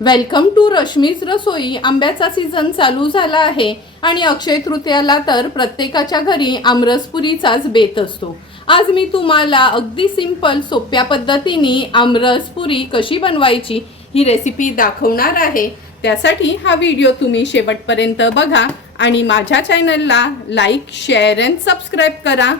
Welcome to Rashmi's रसोई। आंब्याचा season चालू झाला आहे आणि अक्षय तृतीयाला तर प्रत्येकाच्या घरी आमरसपुरीचाच बेत असतो। आज मी तुम्हाला अगदी सिंपल सोप्या पद्धतीने आमरसपुरी कशी बनवायची ही रेसिपी दाखवणार आहे। त्यासाठी हा व्हिडिओ तुम्ही शेवटपर्यंत बघा आणि माझ्या चॅनलला लाईक, शेअर आणि सबस्क्राइब करा।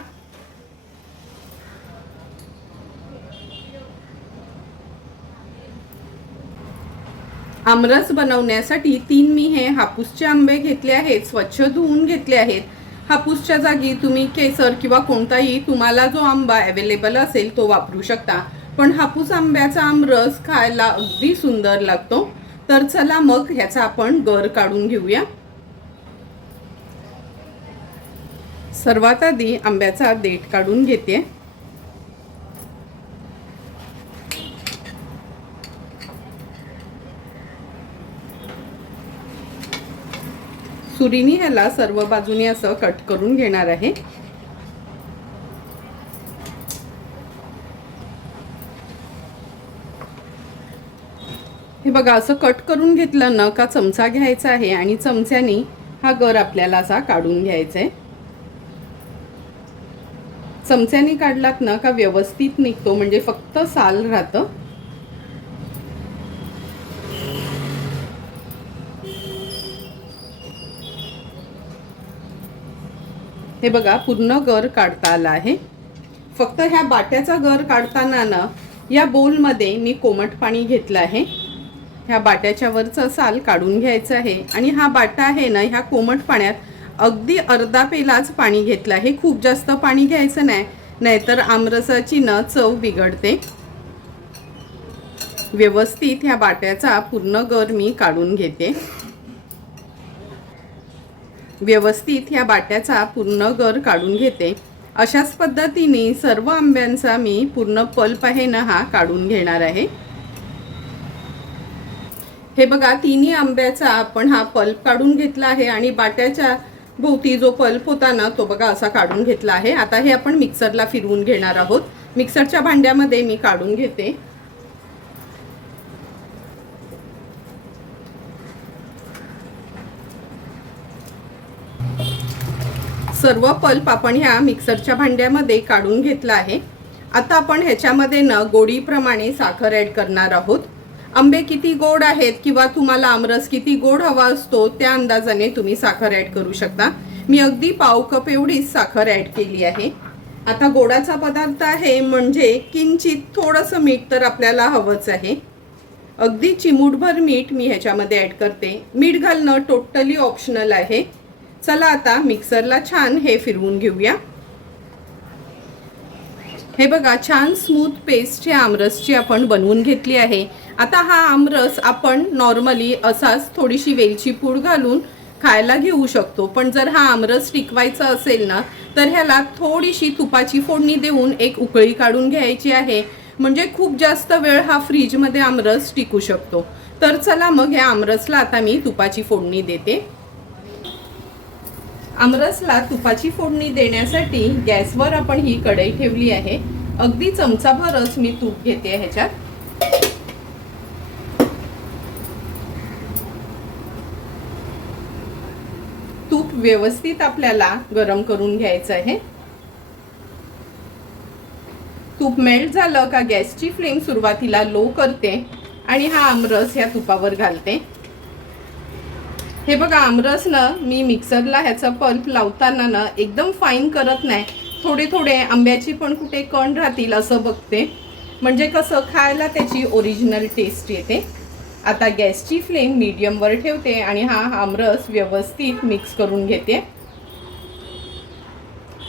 आमरस बनवण्यासाठी 3 मी हे हापूसचे आंबे घेतले आहेत, स्वच्छ धुवून घेतले आहेत। हापूसच्या जागी तुम्ही केसर किंवा कोणताही तुम्हाला जो आंबा अवेलेबल असेल तो वापरू शकता, पण हापूस आंब्याचा आमरस खायला अगदी सुंदर लागतो। तर चला मग ह्याचा आपण गर काढून घेऊया। सर्वात आधी आंब्याचा देठ काढून घेते। सुरीने ह्याला सर्व बाजूने असं कट करून घेणार आहे। हे बघा, असं कट करून घेतलं ना का चमचा घ्यायचा आहे आणि चमच्याने हा गर आपल्याला असा काढून घ्यायचा आहे। चमच्याने काढलात ना का व्यवस्थित निघतो, म्हणजे फक्त साल राहतं। हे बघा, पूर्ण गर काढता आला आहे। फक्त ह्या बाट्याचा गर काढताना ना या बोलमध्ये मी कोमट पाणी घेतलं आहे। ह्या बाट्याच्या वरचं साल काढून घ्यायचं आहे आणि हा बाटा आहे ना, ह्या कोमट पाण्यात अगदी अर्धा पेलाच पाणी घेतलं आहे। खूप जास्त पाणी घ्यायचं नाही, नाहीतर आमरसाची ना चव बिघडते। व्यवस्थित ह्या बाट्याचा पूर्ण गर मी काढून घेते। व्यवस्थित ह्या बाट्याचा पूर्ण गर काढून घेते। अशाच पद्धतीने सर्व आंब्यांचा मी पूर्ण पल्प आहे ना हा काढून घेणार आहे। हे बघा, तिन्ही आंब्याचा आपण हा पल्प काढून घेतला आहे आणि बाट्याच्या भोवती जो पल्प होता ना तो बघा असा काढून घेतला आहे। आता हे आपण मिक्सरला फिरवून घेणार आहोत। मिक्सरच्या भांड्यामध्ये मी काढून घेते। सर्व पल्प आपण ह्या मिक्सरच्या भांड्यामध्ये काढून घेतला आहे। आता आपण ह्याच्यामध्ये ना गोडीप्रमाणे साखर ॲड करणार आहोत। आंबे किती गोड आहेत किंवा तुम्हाला आमरस किती गोड हवा असतो त्या अंदाजाने तुम्ही साखर ॲड करू शकता। मी अगदी पाव कप एवढी साखर ॲड केली आहे। आता गोडाचा पदार्थ आहे म्हणजे किंचित थोडंसं मीठ तर आपल्याला हवंच आहे। अगदी चिमूटभर मीठ मी ह्याच्यामध्ये ॲड करते। मीठ घालणं टोटली ऑप्शनल आहे। चला आता मिक्सरला छान हे फिरवून घेऊया। हे बघा, छान स्मूथ पेस्ट ह्या आमरसची आपण बनवून घेतली आहे। आता हा आमरस आपण नॉर्मली असाच थोडीशी वेलची पूड घालून खायला घेऊ शकतो, पण जर हा आमरस टिकवायचा असेल ना तर ह्याला थोडीशी तुपाची फोडणी देऊन एक उकळी काढून घ्यायची आहे, म्हणजे खूप जास्त वेळ हा फ्रीजमध्ये आमरस टिकू शकतो। तर चला मग ह्या आमरसला आता मी तुपाची फोडणी देते। आमरसला तुपाची फोडणी देण्यासाठी गॅसवर आपण ही कढई ठेवली आहे। अगदी चमचाभरच मी तूप घेते ह्याच्यात। तूप व्यवस्थित आपल्याला गरम करून घ्यायचं आहे। तूप मेल्ट झालं का गॅसची फ्लेम सुरुवातीला लो करते आणि हा आमरस ह्या तुपावर घालते। हे बघा, आमरस ना मी मिक्सरला ह्याचा पल्प लावताना ना एकदम फाईन करत नाही, थोडे थोडे आंब्याची पण कुठे कण राहतील असं बघते, म्हणजे कसं खायला त्याची ओरिजिनल टेस्ट येते। आता गॅसची फ्लेम मीडियमवर ठेवते आणि हा आमरस व्यवस्थित मिक्स करून घेते।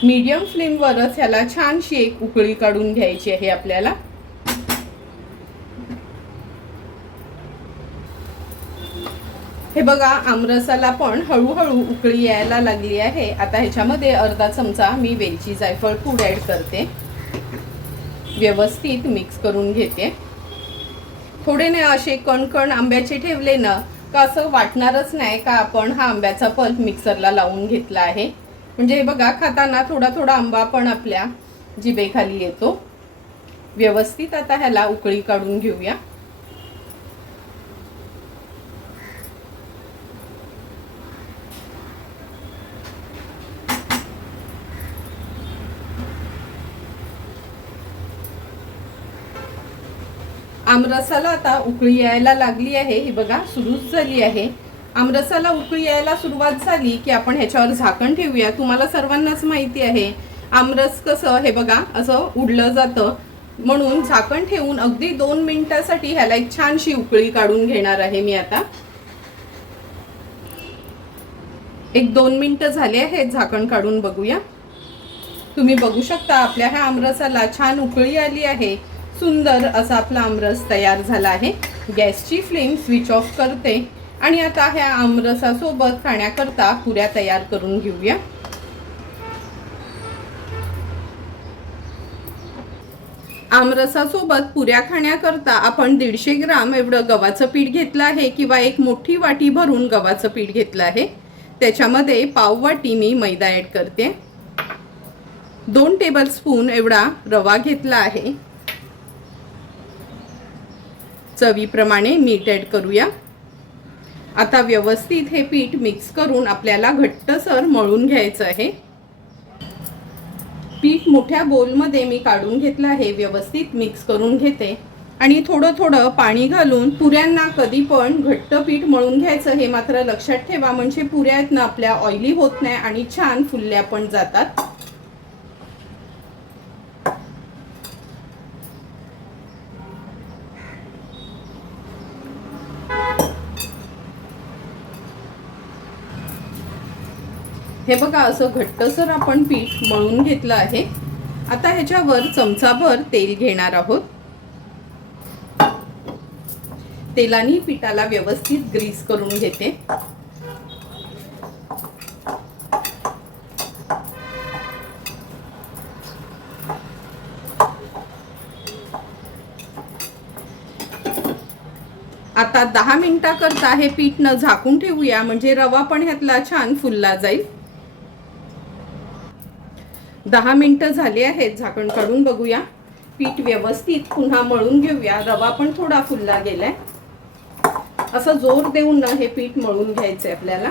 मीडियम फ्लेमवरच ह्याला छानशी एक उकळी काढून घ्यायची आहे आपल्याला। हे बघा, आमरसाला पण हळूहळू उकळी यायला लागली आहे। आता ह्याच्यामध्ये अर्धा चमचा मी वेलची जायफळ पूड ॲड करते। व्यवस्थित मिक्स करून घेते। थोडे ने असे कणकण आंब्याचे ठेवले ना का असं वाटणारच नाही का आपण हा आंब्याचा पल्प मिक्सरला लावून घेतला आहे, म्हणजे हे बघा, खाताना थोडा थोडा आंबा पण आपल्या जिभेखाली येतो। व्यवस्थित आता ह्याला उकळी काढून घेऊया। आमरसाला आता उकळी यायला लागली आहे, ही बघा सुरूच झाली आहे. आमरसाला उकळी यायला सुरुवात झाली की आपण ह्याच्यावर झाकण ठेवूया. तुम्हाला सर्वांनाच माहिती आहे आमरस कसं हे बघा असं उडलं जातं, म्हणून झाकण ठेवून अगदी 2 मिनिटासाठी ह्याला एक छानशी उकळी काढून घेणार आहे मी. आता 1-2 मिनिटं झाले आहेत, झाकण काढून बघूया. तुम्ही बघू शकता आपल्या ह्या आमरसाला छान उकळी आली आहे. सुंदर असा आपला आमरस तयार झाला आहे. गॅसची फ्लेम स्विच ऑफ करते आणि आता ह्या आमरसासोबत खाण्याकरता पुऱ्या तयार करून घेऊया. आमरसासोबत पुऱ्या खाण्याकरता आपण 150 ग्राम एवढं गव्हाचं पीठ घेतलं आहे किंवा एक मोठी वाटी भरून गव्हाचं पीठ घेतलं आहे. त्याच्यामध्ये पाव वाटी मी मैदा ॲड करते. 2 टेबलस्पून एवढा रवा घेतला आहे. चवीप्रमाणे मीठ ॲड करूया. आता व्यवस्थित हे पीठ मिक्स करून आपल्याला घट्टसर मळून घ्यायचं आहे. पीठ मोठ्या बोलमध्ये मी काढून घेतलं आहे. व्यवस्थित मिक्स करून घेते आणि थोडं थोडं पाणी घालून पुऱ्यांना कधी पण घट्ट पीठ मळून घ्यायचं हे मात्र लक्षात ठेवा, म्हणजे पुऱ्या आहेत ना आपल्या ऑइली होत नाही आणि छान फुलल्या पण जातात. हे बघा असं घट्टसर आपण पीठ मळून घेतलं आहे. आता ह्याच्यावर चमचाभर तेल घेणार आहोत. तेलाने पिठाला व्यवस्थित ग्रीस करून घेते. आता 10 मिनिटाकरता हे पीठ न झाकून ठेवूया, म्हणजे रवा पण ह्यातला छान फुलला जाईल. 10 मिनिटं झाले आहेत, झाकण काढून बघूया. पीठ व्यवस्थित पुन्हा मळून घेऊया. रवा पण थोडा फुलला गेलाय. असं जोर देऊन ना हे पीठ मळून घ्यायचंय आपल्याला.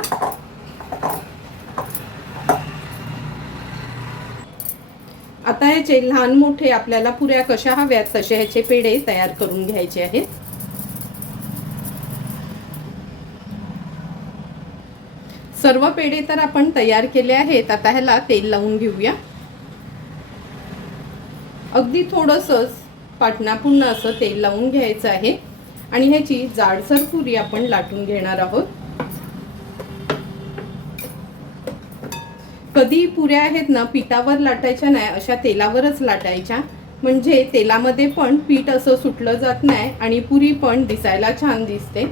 आता ह्याचे लहान मोठे आपल्याला पुऱ्या कशा हव्यात तसे ह्याचे पेढे तयार करून घ्यायचे आहेत. सर्व पेढे तर आपण तयार केले आहेत. आता ह्याला तेल लावून घेऊया. अगदी थोडंसंच पाटणापुन्हा असं तेल लावून घ्यायचं आहे आणि ह्याची जाडसर पुरी आपण लाटून घेणार आहोत. कधी पुऱ्या आहेत ना पिठावर लाटायच्या नाही, अशा तेलावरच लाटायच्या, म्हणजे तेलामध्ये पण पीठ असं सुटलं जात नाही आणि पुरी पण दिसायला छान दिसते.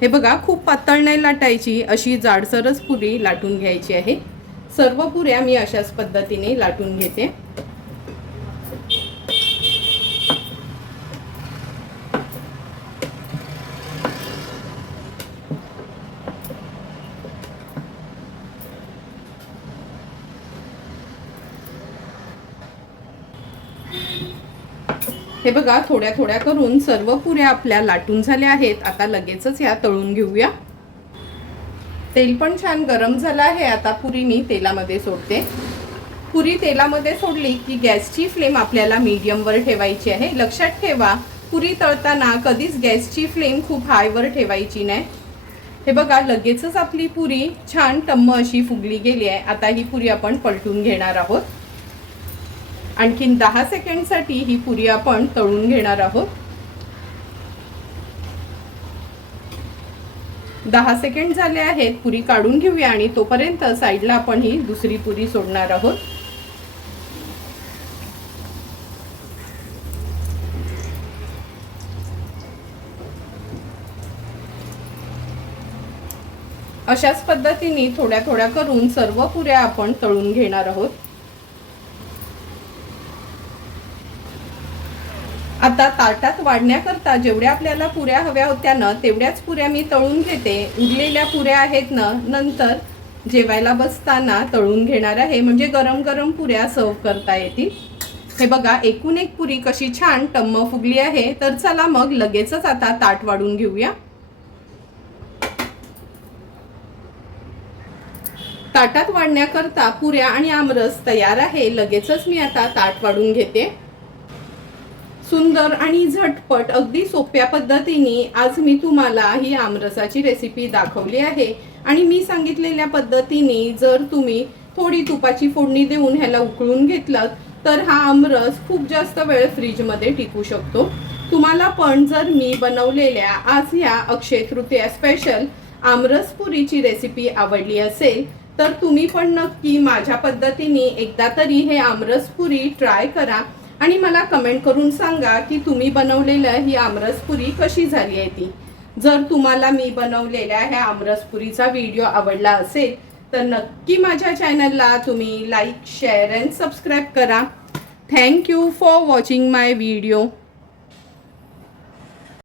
हे बघा खूप पातळ नाही लाटायची, अशी जाडसरच पुरी लाटून घ्यायची आहे. सर्व पुऱ्या मी अशाच पद्धतीने लाटून घेते. हे बघा थोड्या थोड्या करून सर्व पुऱ्या आपल्या लाटून झाल्या आहेत. आता लगेचच ह्या तळून घेऊया. तेल पण छान गरम झालं आहे. आता पुरी मी तेलामध्ये सोडते. पुरी तेलामध्ये सोडली की गॅसची फ्लेम आपल्याला मीडियमवर ठेवायची आहे. लक्षात ठेवा पुरी तळताना कधीच गॅसची फ्लेम खूप हायवर ठेवायची नाही. हे बघा लगेचच आपली पुरी छान टम्म अशी फुगली गेली आहे. आता ही पुरी आपण पलटून घेणार आहोत. आणखीन 10 सेकंडसाठी ही पुरी आपण तळून घेणार आहोत. 10 सेकंड झाले आहेत. पुरी काढून घेऊया आणि तोपर्यंत साईडला आपण ही दुसरी पुरी सोडणार आहोत. अशाच पद्धतीने थोड्या थोड्या करून सर्व पुऱ्या आपण तळून घेणार आहोत. आता ताटात वाढण्याकरता जेवढ्या आपल्याला पुऱ्या हव्या होत्या ना तेवढ्याच पुऱ्या मी तळून घेते. उरलेल्या पुऱ्या आहेत ना नंतर जेवायला बसताना तळून घेणार आहे, म्हणजे गरम गरम पुऱ्या सर्व करता येतील. हे बघा एकूण एक पुरी कशी छान टम्म फुगली आहे. तर चला मग लगेचच आता ताट वाढून घेऊया. ताटात वाढण्याकरता पुऱ्या आणि आमरस तयार आहे. लगेचच मी आता ताट वाढून घेते. सुंदर आणि झटपट अगदी सोप्या पद्धतीने आज मी तुम्हाला ही आमरसाची रेसिपी दाखवली आहे। आणि मी सांगितलेल्या पद्धतीने जर तुम्ही थोडी तुपाची फोडणी देऊन ह्याला उकळून घेतलं तर हा आमरस खूप जास्त वेळ फ्रीजमध्ये टिकू शकतो। तुम्हाला पण जर मी बनवलेल्या आज ह्या अक्षय तृतीया स्पेशल आमरस पुरीची रेसिपी आवडली असेल तर तुम्ही पण नक्की माझ्या पद्धतीने एकदा तरी हे आमरस पुरी ट्राय करा आणि मला कमेंट करून सांगा की तुम्ही बनवलेलं ही आमरस पुरी कशी झाली आहे ती। जर तुम्हाला मी बनवलेल्या ह्या आमरस पुरीचा व्हिडिओ आवडला असेल तर नक्की माझ्या चॅनलला तुम्ही लाईक, शेअर अँड सबस्क्राईब करा। Thank you for watching my video.